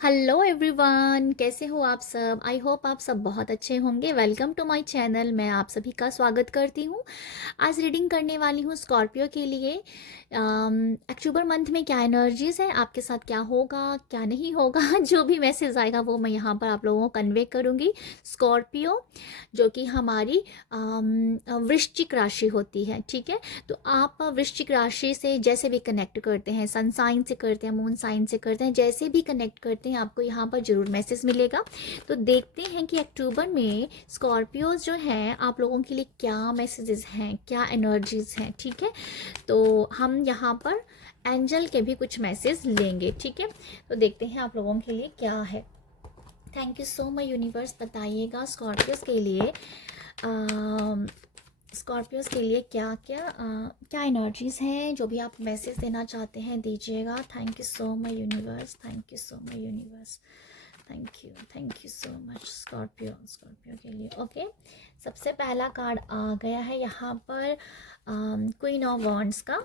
Hello everyone, कैसे हो आप सब। आई होप आप सब बहुत अच्छे होंगे। Welcome to my channel. मैं आप सभी का स्वागत करती हूँ। आज रीडिंग करने वाली हूँ स्कॉर्पियो के लिए। अक्टूबर मंथ में क्या एनर्जीज है, आपके साथ क्या होगा क्या नहीं होगा जो भी मैसेज आएगा वो मैं यहाँ पर आप लोगों को कन्वे करूँगी। स्कॉर्पियो जो कि हमारी वृश्चिक राशि होती है, ठीक है। तो आप वृश्चिक राशि से जैसे भी कनेक्ट करते हैं, सन साइन से करते हैं, मून साइन से करते हैं, जैसे भी कनेक्ट करते हैं आपको यहाँ पर ज़रूर मैसेज मिलेगा। तो देखते हैं कि अक्टूबर में स्कॉर्पियोज जो हैं आप लोगों के लिए क्या मैसेजेस हैं, क्या एनर्जीज हैं, ठीक है। तो हम यहाँ पर एंजल के भी कुछ मैसेज लेंगे, ठीक है। तो देखते हैं आप लोगों के लिए क्या है। Thank you so much universe. बताइएगा स्कॉर्पियोज के लिए स्कॉर्पियोज के लिए क्या क्या क्या एनर्जीज हैं, जो भी आप मैसेज देना चाहते हैं दीजिएगा। Thank you so much universe, thank you so much universe, thank you so much. Scorpio के लिए ओके। सबसे पहला कार्ड आ गया है यहाँ पर क्वीन ऑफ वॉन्ड्स का।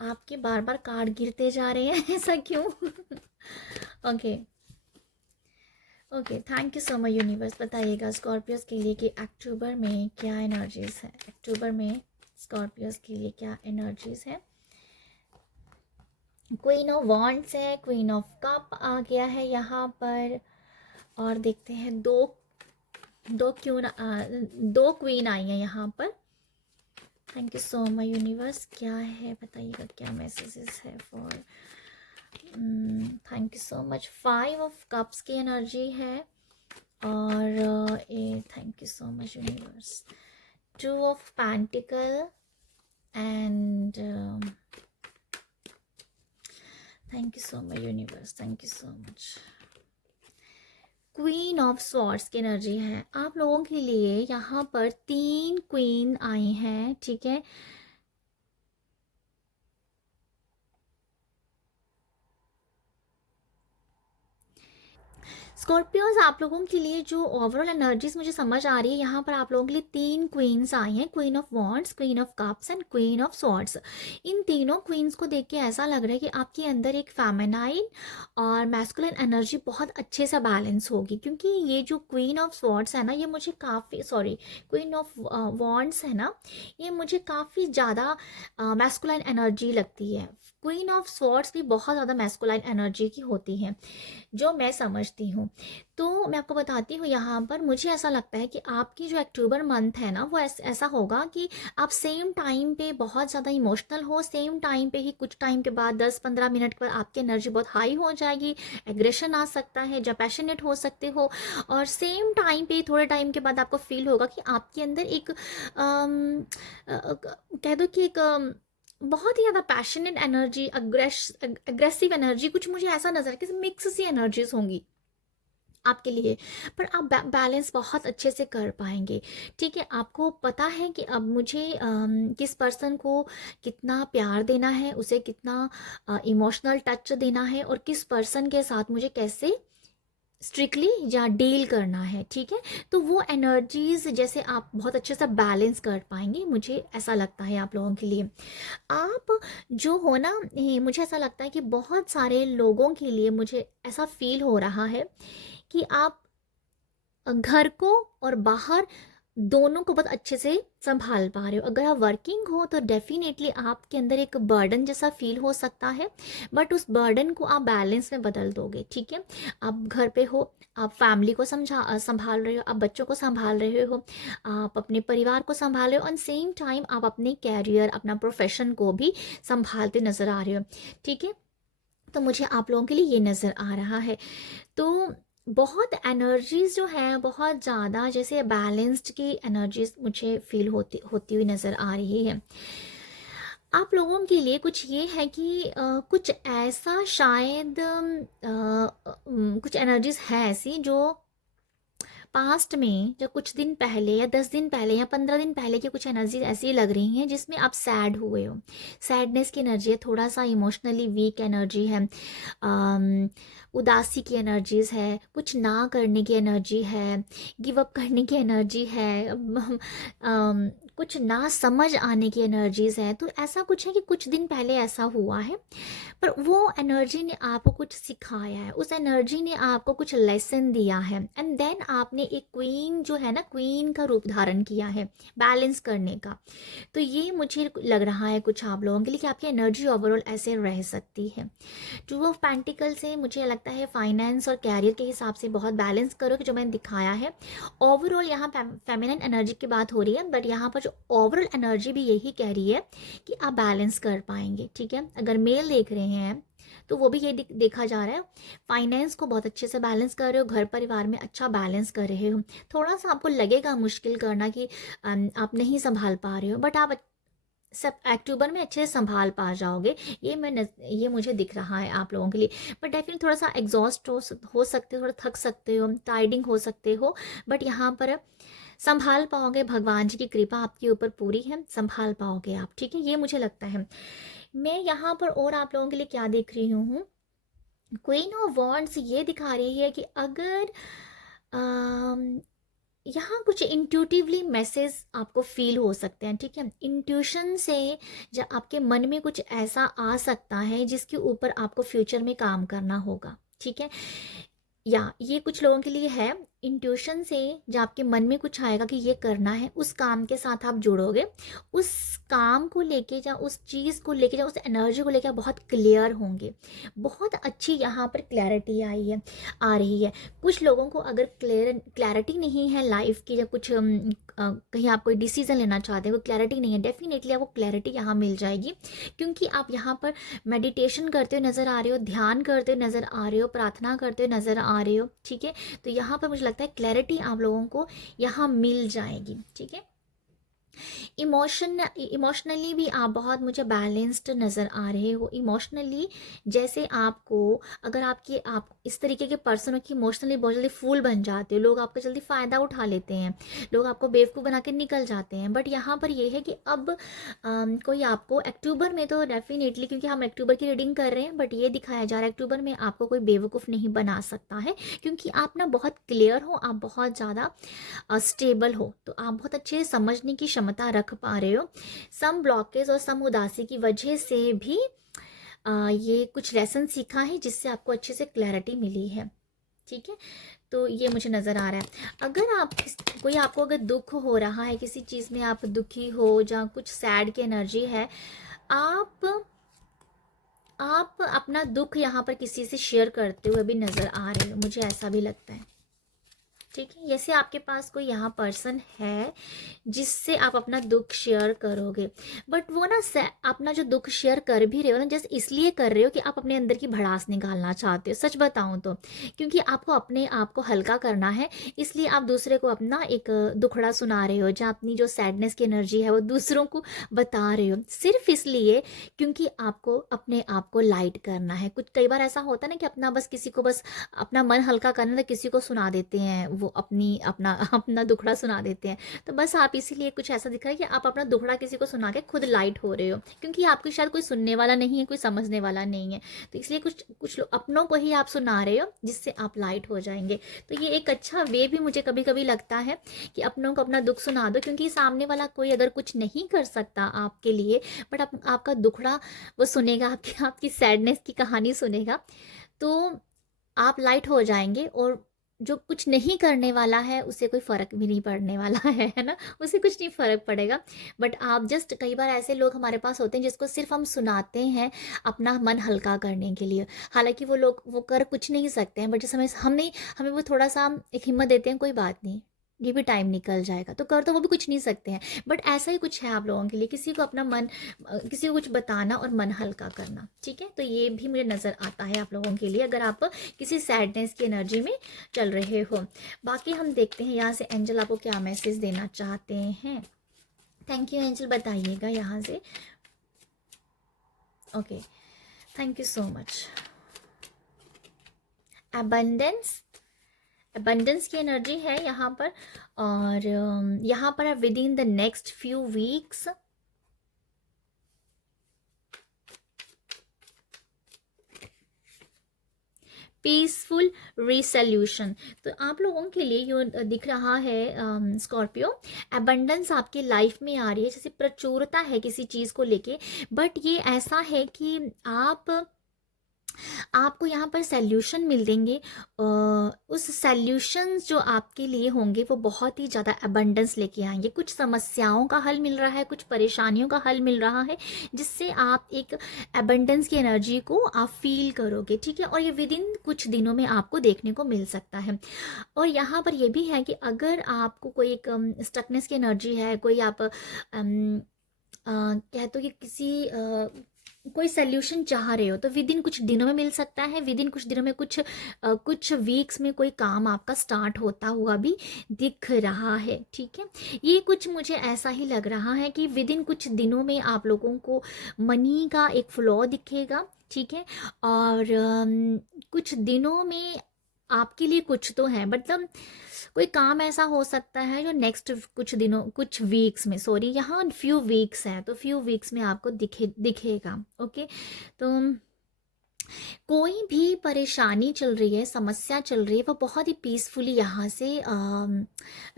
आपके बार बार कार्ड गिरते जा रहे हैं ऐसा क्यों? Okay okay, thank you so much universe. बताइएगा स्कॉर्पियोज के लिए कि अक्टूबर में क्या एनर्जीज है। अक्टूबर में स्कॉर्पियोज के लिए क्या एनर्जीज है। क्वीन ऑफ वॉन्ड्स है, क्वीन ऑफ कप आ गया है यहाँ पर। और देखते हैं दो क्वीन आई हैं यहाँ पर। Thank you so much universe. क्या है बताइएगा, क्या मैसेजेस है for. Thank you so much. 5 of cups की एनर्जी है। और thank you so much universe. 2 of pentacle and thank you so much universe, thank you so much. Queen of swords की energy है आप लोगों के लिए। यहाँ पर 3 क्वीन आई हैं, ठीक है। स्कॉर्पियोज आप लोगों के लिए जो ओवरऑल एनर्जीज मुझे समझ आ रही है, यहाँ पर आप लोगों के लिए 3 क्वींस आई हैं। Queen of wands, queen of cups and queen of swords. इन तीनों क्वींस को देख के ऐसा लग रहा है कि आपके अंदर एक फेमिनाइन और मैस्कुलिन एनर्जी बहुत अच्छे से बैलेंस होगी। क्योंकि ये जो क्वीन ऑफ स्वॉर्ड्स है ना, ये मुझे काफ़ी क्वीन ऑफ वॉन्ड्स है ना, ये मुझे काफ़ी ज़्यादा मैस्कुलाइन एनर्जी लगती है। क्वीन ऑफ स्वॉर्ड्स भी बहुत ज़्यादा मैस्कुलाइन एनर्जी की होती है जो मैं समझती हूँ। तो मैं आपको बताती हूँ यहाँ पर मुझे ऐसा लगता है कि आपकी जो अक्टूबर मंथ है ना, वो ऐसा होगा कि आप सेम टाइम पे बहुत ज़्यादा इमोशनल हो, सेम टाइम पे ही कुछ टाइम के बाद 10-15 मिनट के बाद आपकी एनर्जी बहुत हाई हो जाएगी, एग्रेशन आ सकता है, जब पैशनेट हो सकते हो। और सेम टाइम पे थोड़े टाइम के बाद आपको फील होगा कि आपके अंदर एक कह दो कि एक बहुत ही ज़्यादा पैशनेट एनर्जी, अग्रेसिव एनर्जी, कुछ मुझे ऐसा नजर कि मिक्स सी एनर्जीज होंगी आपके लिए। पर आप बैलेंस बहुत अच्छे से कर पाएंगे, ठीक है। आपको पता है कि अब मुझे किस पर्सन को कितना प्यार देना है, उसे कितना इमोशनल टच देना है, और किस पर्सन के साथ मुझे कैसे स्ट्रिक्टली या डील करना है, ठीक है। तो वो एनर्जीज जैसे आप बहुत अच्छे से बैलेंस कर पाएंगे, मुझे ऐसा लगता है आप लोगों के लिए। आप जो हो ना, मुझे ऐसा लगता है कि बहुत सारे लोगों के लिए मुझे ऐसा फील हो रहा है कि आप घर को और बाहर दोनों को बहुत अच्छे से संभाल पा रहे हो। अगर आप वर्किंग हो तो डेफिनेटली आपके अंदर एक बर्डन जैसा फील हो सकता है, बट उस बर्डन को आप बैलेंस में बदल दोगे, ठीक है। आप घर पे हो, आप फैमिली को संभाल रहे हो, आप बच्चों को संभाल रहे हो, आप अपने परिवार को संभाल रहे हो, ऑन सेम टाइम आप अपने कैरियर, अपना प्रोफेशन को भी संभालते नज़र आ रहे हो, ठीक है। तो मुझे आप लोगों के लिए ये नज़र आ रहा है। तो बहुत एनर्जीज जो हैं बहुत ज़्यादा जैसे बैलेंस्ड की एनर्जीज मुझे फील होती होती हुई नज़र आ रही है। आप लोगों के लिए कुछ ये है कि कुछ ऐसा शायद कुछ एनर्जीज है ऐसी जो पास्ट में, जो कुछ दिन पहले या 10 दिन पहले या 15 दिन पहले की कुछ एनर्जी ऐसी लग रही हैं जिसमें आप सैड हुए हो। सैडनेस की एनर्जी है, थोड़ा सा इमोशनली वीक एनर्जी है, उदासी की एनर्जीज है, कुछ ना करने की एनर्जी है, गिव अप करने की एनर्जी है, कुछ ना समझ आने की एनर्जीज़ हैं। तो ऐसा कुछ है कि कुछ दिन पहले ऐसा हुआ है, पर वो एनर्जी ने आपको कुछ सिखाया है, उस एनर्जी ने आपको कुछ लेसन दिया है, एंड देन आपने एक क्वीन जो है ना, क्वीन का रूप धारण किया है बैलेंस करने का। तो ये मुझे लग रहा है कुछ आप लोगों के लिए कि आपकी एनर्जी ओवरऑल ऐसे रह सकती है। टू ऑफ पेंटिकल से मुझे लगता है फाइनेंस और कैरियर के हिसाब से बहुत बैलेंस करो कि जो मैंने दिखाया है। ओवरऑल यहाँ फेमिनिन एनर्जी की बात हो रही है, बट यहाँ पर जो ओवरऑल एनर्जी भी यही कह रही है कि आप बैलेंस कर पाएंगे। ठीक है, अगर मेल देख रहे हैं तो वो भी ये देखा जा रहा है, फाइनेंस को बहुत अच्छे से बैलेंस कर रहे हो, घर परिवार में अच्छा बैलेंस कर रहे हो। थोड़ा सा आपको लगेगा मुश्किल करना कि आप नहीं संभाल पा रहे हो, बट आप सब अक्टूबर में अच्छे से संभाल पा जाओगे। ये मुझे दिख रहा है आप लोगों के लिए। बट डेफिनेटली थोड़ा सा एग्जॉस्ट हो सकते हो, थोड़ा थक सकते हो, टायर्डिंग हो सकते हो, बट यहाँ पर संभाल पाओगे। भगवान जी की कृपा आपके ऊपर पूरी है, संभाल पाओगे आप। ठीक है, ये मुझे लगता है। मैं यहाँ पर और आप लोगों के लिए क्या देख रही हूँ, क्वीन ऑफ वॉन्ड्स ये दिखा रही है कि अगर यहाँ कुछ इंट्यूटिवली मैसेज आपको फील हो सकते हैं। ठीक है, इंट्यूशन से जब आपके मन में कुछ ऐसा आ सकता है जिसके ऊपर आपको फ्यूचर में काम करना होगा। ठीक है, या ये कुछ लोगों के लिए है, इंट्यूशन से जब आपके मन में कुछ आएगा कि ये करना है, उस काम के साथ आप जुड़ोगे, उस काम को लेके या उस चीज़ को लेके या उस एनर्जी को लेके आप बहुत क्लियर होंगे। बहुत अच्छी यहाँ पर क्लैरिटी आ रही है। कुछ लोगों को अगर क्लैरिटी नहीं है लाइफ की, या कुछ कहीं आप कोई डिसीजन लेना चाहते हैं, वो क्लैरिटी नहीं है, डेफिनेटली आपको क्लैरिटी यहाँ मिल जाएगी, क्योंकि आप यहाँ पर मेडिटेशन करते हुए नज़र आ रहे हो, ध्यान करते हुए नज़र आ रहे हो, प्रार्थना करते हुए नज़र आ रहे हो। ठीक है, तो यहाँ पर मुझे लगता है क्लैरिटी आप लोगों को यहाँ मिल जाएगी। ठीक है, इमोशनली भी आप बहुत मुझे बैलेंस्ड नज़र आ रहे हो। इमोशनली जैसे आपको, अगर आप इस तरीके के पर्सन हो कि इमोशनली बहुत जल्दी फूल बन जाते हो, लोग आपका जल्दी फ़ायदा उठा लेते हैं, लोग आपको बेवकूफ़ बना के निकल जाते हैं। बट यहाँ पर ये है कि अब कोई आपको अक्टूबर में तो डेफिनेटली, क्योंकि हम अक्टूबर की रीडिंग कर रहे हैं, बट ये दिखाया जा रहा है अक्टूबर में आपको कोई बेवकूफ़ नहीं बना सकता है, क्योंकि आप ना बहुत क्लियर हो, आप बहुत ज़्यादा स्टेबल हो, तो आप बहुत अच्छे समझने की क्षमता रख पा रहे हो। सम ब्लॉकेज और सम उदासी की वजह से भी ये कुछ लेसन सीखा है, जिससे आपको अच्छे से क्लैरिटी मिली है। ठीक है, तो ये मुझे नज़र आ रहा है। अगर आप कोई आपको अगर दुख हो रहा है, किसी चीज़ में आप दुखी हो, जहाँ कुछ सैड की एनर्जी है, आप अपना दुख यहाँ पर किसी से शेयर करते हुए भी नज़र आ रहे हो, मुझे ऐसा भी लगता है। ठीक है, जैसे आपके पास कोई यहाँ पर्सन है जिससे आप अपना दुख शेयर करोगे, बट वो ना अपना जो दुख शेयर कर भी रहे हो ना, जस्ट इसलिए कर रहे हो कि आप अपने अंदर की भड़ास निकालना चाहते हो, सच बताऊं तो, क्योंकि आपको अपने आप को हल्का करना है, इसलिए आप दूसरे को अपना एक दुखड़ा सुना रहे हो, जहाँ अपनी जो सैडनेस की एनर्जी है वो दूसरों को बता रहे हो, सिर्फ इसलिए क्योंकि आपको अपने आप को लाइट करना है। कुछ कई बार ऐसा होता है ना कि अपना बस किसी को बस अपना मन हल्का करना, तो किसी को सुना देते हैं, वो अपना अपना दुखड़ा सुना देते हैं। तो बस आप इसीलिए कुछ ऐसा दिख रहा है कि आप अपना दुखड़ा किसी को सुना के खुद लाइट हो रहे हो, क्योंकि आपकी शायद कोई सुनने वाला नहीं है, कोई समझने वाला नहीं है, तो इसलिए कुछ लोग अपनों को ही आप सुना रहे हो, जिससे आप लाइट हो जाएंगे। तो ये एक अच्छा वे भी मुझे कभी कभी लगता है कि अपनों को अपना दुख सुना दो, क्योंकि सामने वाला कोई अगर कुछ नहीं कर सकता आपके लिए, बट आपका दुखड़ा वो सुनेगा, आपकी सैडनेस की कहानी सुनेगा, तो आप लाइट हो जाएंगे, और जो कुछ नहीं करने वाला है उसे कोई फ़र्क भी नहीं पड़ने वाला है ना, उसे कुछ नहीं फ़र्क पड़ेगा। बट आप जस्ट, कई बार ऐसे लोग हमारे पास होते हैं जिसको सिर्फ हम सुनाते हैं अपना मन हल्का करने के लिए, हालांकि वो लोग वो कर कुछ नहीं सकते हैं, बट जिस समय हमें वो थोड़ा सा एक हिम्मत देते हैं, कोई बात नहीं, ये भी टाइम निकल जाएगा, तो कर तो वो भी कुछ नहीं सकते हैं। बट ऐसा ही कुछ है आप लोगों के लिए, किसी को अपना मन, किसी को कुछ बताना और मन हल्का करना। ठीक है, तो ये भी मुझे नज़र आता है आप लोगों के लिए, अगर आप किसी सैडनेस की एनर्जी में चल रहे हो। बाकी हम देखते हैं यहाँ से एंजल आपको क्या मैसेज देना चाहते हैं। थैंक यू एंजल, बताइएगा यहाँ से। Okay, thank you so much. Abundance की एनर्जी है यहाँ पर, और यहाँ पर with in the next few weeks peaceful resolution. तो आप लोगों के लिए ये दिख रहा है स्कॉर्पियो, एबंडेंस आपकी लाइफ में आ रही है, जैसे प्रचुरता है किसी चीज़ को लेके, बट ये ऐसा है कि आपको यहाँ पर सल्यूशन मिलेंगे। उस सल्यूशंस जो आपके लिए होंगे वो बहुत ही ज़्यादा अबंडेंस लेके आएंगे। कुछ समस्याओं का हल मिल रहा है, कुछ परेशानियों का हल मिल रहा है, जिससे आप एक अबंडेंस की एनर्जी को आप फील करोगे, ठीक है। और ये विद इन कुछ दिनों में आपको देखने को मिल सकता है। और यहाँ पर ये भी है कि अगर आपको कोई एक स्टकनेस की एनर्जी है, कोई आप कहते हो कि किसी कोई सल्यूशन चाह रहे हो, तो विद इन कुछ दिनों में मिल सकता है। विद इन कुछ दिनों में कुछ वीक्स में कोई काम आपका स्टार्ट होता हुआ भी दिख रहा है, ठीक है। ये कुछ मुझे ऐसा ही लग रहा है कि विद इन कुछ दिनों में आप लोगों को मनी का एक फ्लो दिखेगा, ठीक है। और कुछ दिनों में आपके लिए कुछ तो है, मतलब कोई काम ऐसा हो सकता है जो नेक्स्ट कुछ दिनों, कुछ वीक्स में, सॉरी यहाँ फ्यू वीक्स हैं, तो फ्यू वीक्स में आपको दिखेगा। ओके, तो कोई भी परेशानी चल रही है, समस्या चल रही है, वो बहुत ही पीसफुली यहाँ से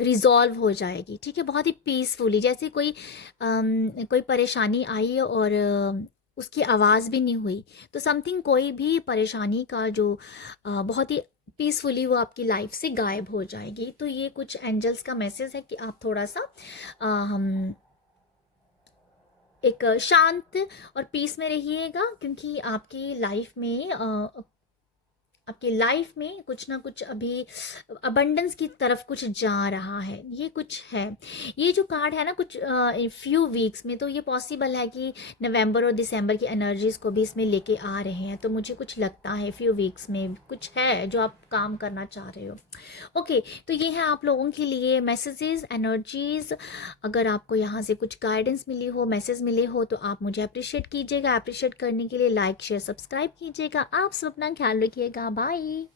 रिजॉल्व हो जाएगी, ठीक है। बहुत ही पीसफुली, जैसे कोई परेशानी आई और उसकी आवाज़ भी नहीं हुई, तो समथिंग कोई भी परेशानी का जो बहुत ही पीसफुली वो आपकी लाइफ से गायब हो जाएगी। तो ये कुछ एंजल्स का मैसेज है कि आप थोड़ा सा हम एक शांत और पीस में रहिएगा, क्योंकि आपकी लाइफ में कुछ ना कुछ अभी अबंडेंस की तरफ कुछ जा रहा है, ये कुछ है। ये जो कार्ड है ना, कुछ फ्यू वीक्स में, तो ये पॉसिबल है कि नवंबर और दिसंबर की एनर्जीज को भी इसमें लेके आ रहे हैं। तो मुझे कुछ लगता है फ्यू वीक्स में कुछ है जो आप काम करना चाह रहे हो। ओके, तो ये है आप लोगों के लिए मैसेजेस, एनर्जीज। अगर आपको यहाँ से कुछ गाइडेंस मिली हो, मैसेज मिले हो, तो आप मुझे अप्रिशिएट कीजिएगा। अप्रिशिएट करने के लिए लाइक शेयर सब्सक्राइब कीजिएगा। आप सब अपना ख्याल रखिएगा। बाय।